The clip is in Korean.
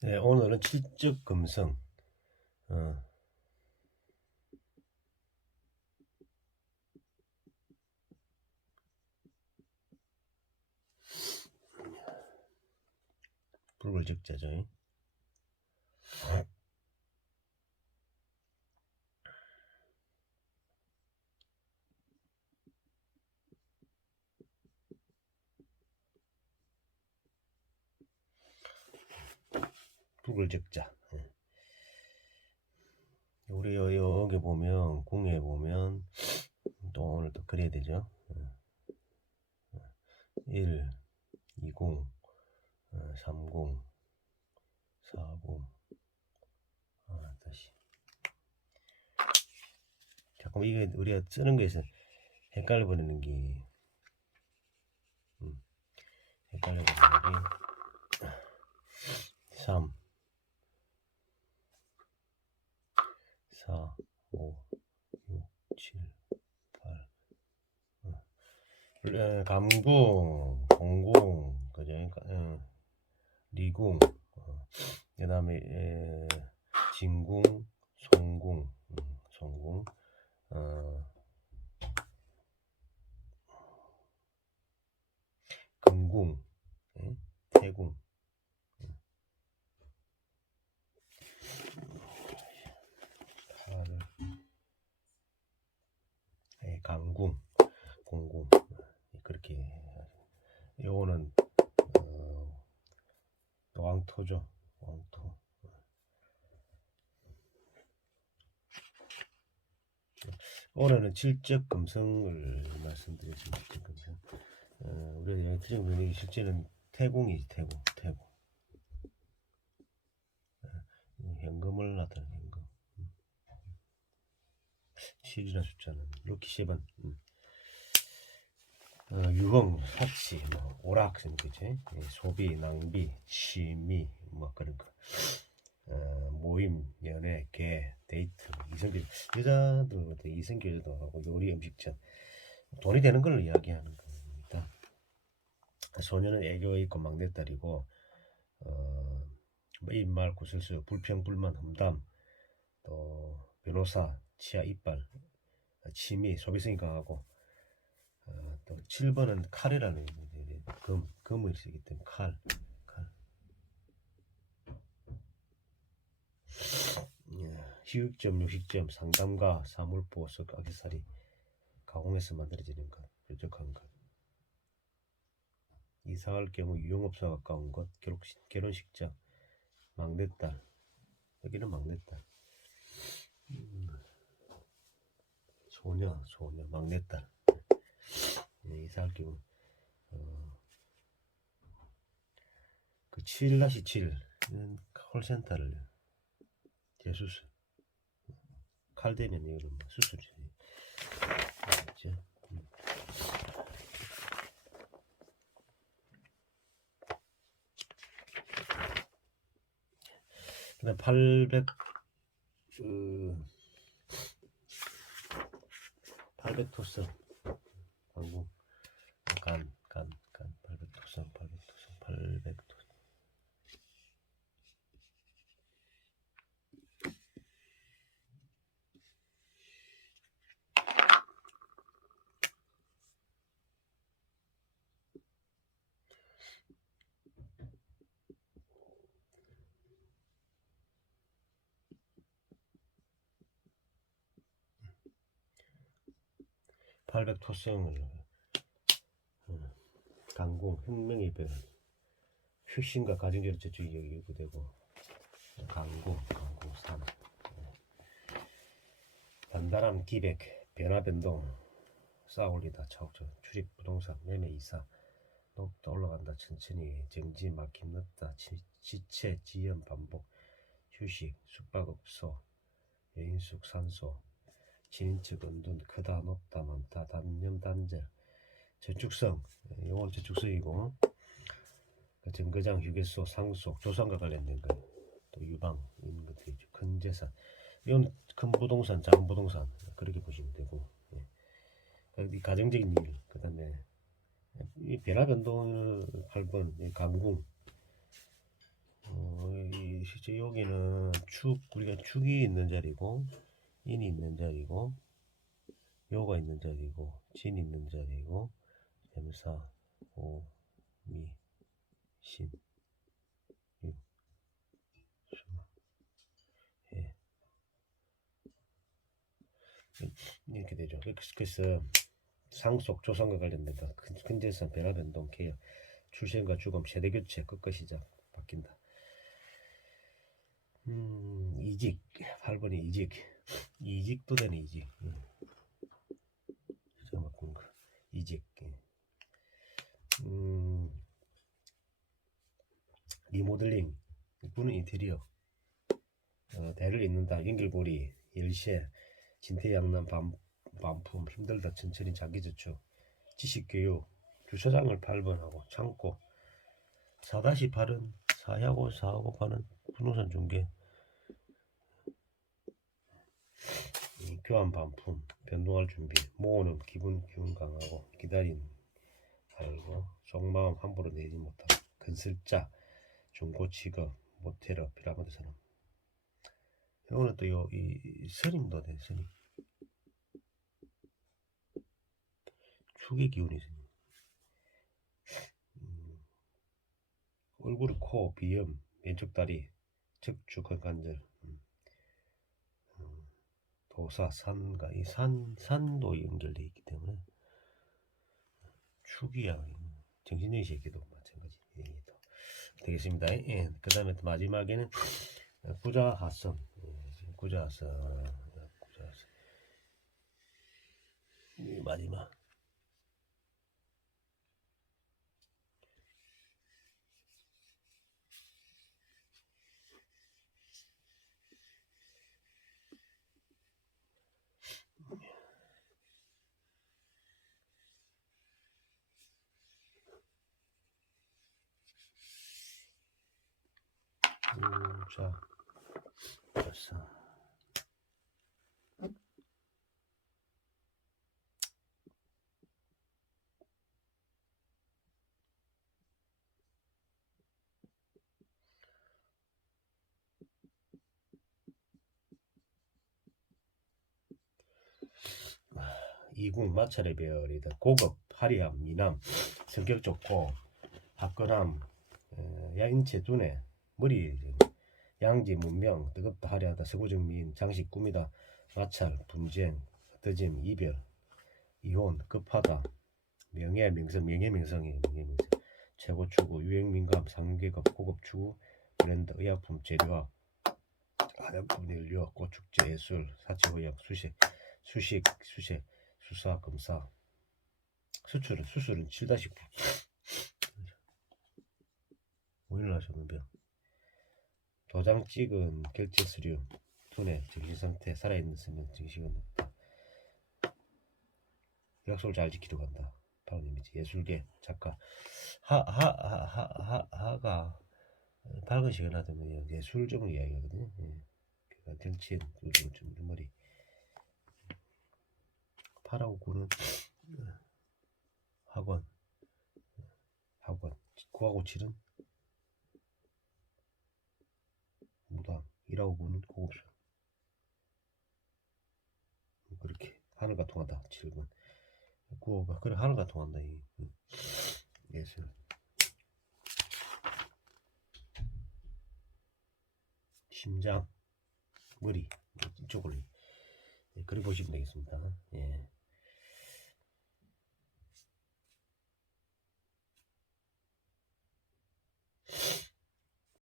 네, 오늘은 칠적 금성. 어, 불글적자죠. 불글적자. 예. 우리 여- 여기 보면 공에 보면 또 오늘 또 그래야 되죠. 1, 20, 30, 40. 아, 다시. 자꾸 이게 우리가 쓰는 거에서 헷갈려 버리는 게, 음, 헷갈려 버리는 게, 3, 4, 5, 6, 7, 8. 어. 어, 감궁, 공궁, 그죠? 어, 리궁, 어, 그 다음에 에, 진궁, 송궁, 음, 송궁, 어, 금궁, 예? 태궁. 왕토죠. 왕토. 오늘은 질적 금성을 말씀드리겠습니다. 질적 금성. 어, 우리가 질적 금성이 실제는 태궁이지 태궁 태궁. 어, 현금을 나타내는 현금. 음. 7이라 숫자는 이렇게 세번 음. 어, 유흥, 사치, 뭐 오락, 그지? 예, 소비, 낭비, 취미, 뭐 그런 거. 어, 모임, 연애, 개, 데이트, 이성길 여자들도 이성길 여자도 하고 요리, 음식점 돈이 되는 걸 이야기하는 겁니다. 소녀는 애교에 있고 막내딸이고 어, 뭐 입말, 구설수, 불평, 불만, 험담, 또 변호사, 치아, 이빨, 취미, 소비성이 강하고 어, 또 7번은 칼이라는 의미인데 금, 금을 쓰기 때문에 칼, 칼. 예, 희육점, 요식점, 상담가, 사물보, 석, 악세사리, 가공해서 만들어지는 것, 뾰족한 것. 이사할 경우 유용업소와 가까운 것, 결혼식, 결혼 식장, 막내딸. 여기는 막내딸. 음, 소녀, 소녀, 막내딸. 예, 이사할 경우 어, 그 7-7은 콜센터를 재수술 칼 대면 수술이지 알겠죠? 음. 그다음 800 그, 800 토스 광고 1800 토성을 어, 강공 혁명이 변 혁신과 가정제로 저쪽이 여기 요구되고 강공 강공 산 단다람 기백 변화 변동 쌓아올리다 차곡차 출입 부동산 매매 이사 높다 올라간다 천천히 정지 막힘 넣다 지체 지연 반복 휴식 숙박업소 여인숙 산소 진인척 은둔 크다 높다 많다 단념 단절 저축성. 이건 저축성이고. 그 정거장 휴게소 상속 조상과 관련된 거또 유방 이런 것들이. 큰 재산. 이건 큰 부동산 작은 부동산. 그렇게 보시면 되고. 예. 그이 가정적인 일 그다음에 이 변화 변동을 8번 이 강궁. 어, 이 이제 여기는 축 우리가 축이 있는 자리고 인이 있는 자리고 요가 있는 자리고 진이 있는 자리고 그다음에 사, 오, 미, 신, 유, 수, 예. 이렇게 되죠. 그래서 상속 조상과 관련된다. 근- 근재산 변화 변동 개혁 출생과 죽음 세대 교체 끝끝 시작 바뀐다. 음 이직 8번이 이직 이직도 되는 이직. 음. 시작 바꾼 거. 이직. 예. 음. 리모델링. 이쁘는 인테리어. 어, 대를 잇는다. 연결고리. 열쇠 진퇴양난 반, 반품. 힘들다. 천천히 자기저축. 지식교육. 주차장을 8번하고 창고. 4-8은 사하고 사하고 파는 부동산 중개. 이 교환 반품 변동할 준비 모으는 기분 기운 강하고 기다린 알고 속마음 함부로 내지 못하고 근슬자 중고 직업 모텔업 피라미드 사람 이거는 또이 스님도 돼 스님. 축의 기운이 있어요. 음, 얼굴, 코, 비염, 왼쪽 다리, 척추근 관절, 도사, 산과 이 산, 산도 연결되어 있기 때문에 축이야 정신적인 세계도 마찬가지 얘기도 되겠습니다. 예, 그 다음에 또 마지막에는 구자하선, 예, 구자하선, 구자하선. 이 마지막. 자, 됐어. 이궁 마찰의 배열이다. 고급, 화려함, 미남, 성격 좋고, 화끈함, 어, 야인체 두뇌, 머리, 양지, 문명, 뜨겁다, 화려하다, 미인, 장식, 꿈이다, 마찰, 분쟁, 흩어짐, 이별, 이혼, 급하다, 명예, 명성, 명예, 명성이 명예, 명성, 최고 추구, 유행, 민감, 상계급, 고급 추구, 브랜드, 의약품, 재료학, 한약품, 연료, 고축제, 예술, 사치호약, 수식, 수식, 수색, 수사, 검사, 수출은 수술은 7-9 오일 병 도장 찍은 결제 서류 두뇌 정신 상태 살아있는 쓰면 정신은 없다. 약속을 잘 지키려고 한다. 바로 이미지. 예술계 작가. 하하하하 하가 밝은 시간 하면 예술적인 이야기거든요. 예. 그러니까 정치인 그리고 좀 머리 8하고 9는 학원. 학원. 9하고 7은 1하고 9는 고급사 그렇게 하늘과 통한다 7번 9호가 그래 하늘과 통한다 이 음. 예술 심장 머리 이쪽으로 예, 그리 보시면 되겠습니다 예.